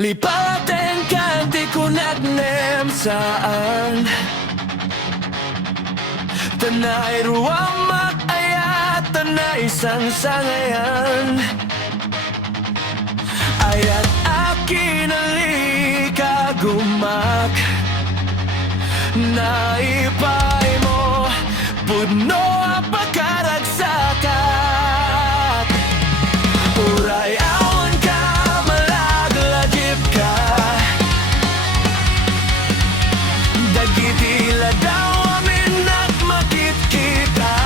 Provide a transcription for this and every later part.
Lipatin ka, di ko nagnem saan Tanay ruwamak ayat, tanay sansangayan Ayat akin alika gumak Naipay mo, puno ang pagkaragsakat Uray awan ka, malaglagip ka Dagitila daw amin at makit kita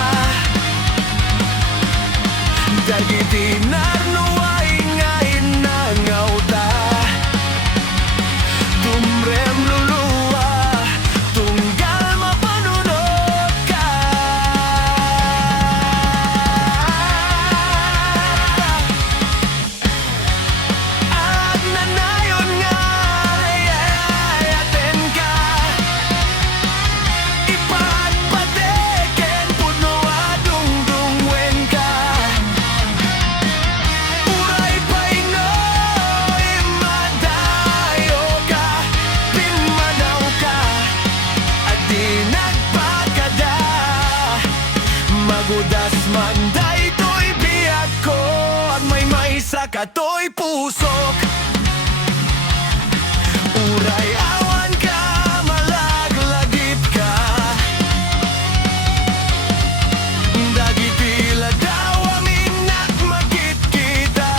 Dagiti narnuay ngayon nangaw ta Tumrem luluwa, tunggal mapanunod ka At nanayon nga ayayayaten ka Ipagpateken puno adungdungwen ka Uray paino imadayo ka Pinmanaw ka at di nagpakada Magudas man daytoy biyak ko At may sa katoy pusok Uray awan ka, malaglagip ka Dagitila daw amin at makit kita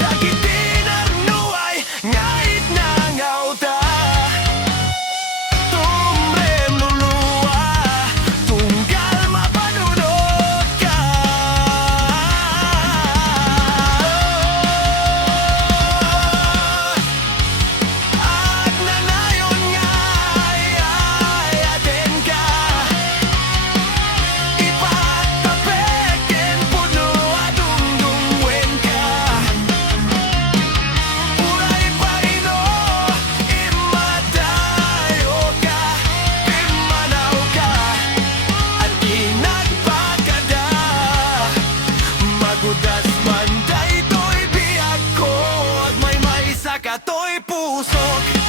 Dagiti narnuay ngait nangaw ta Tumrem luluwa, tunggal mapanunod ka At nanayon nga ayayaten ka Ipagpapeken puno adungdungwen ka Uray paino imadayo ka Pinmanaw ka at di nagpakada Magudas man daytoy biyak ko At may sa katoy pusok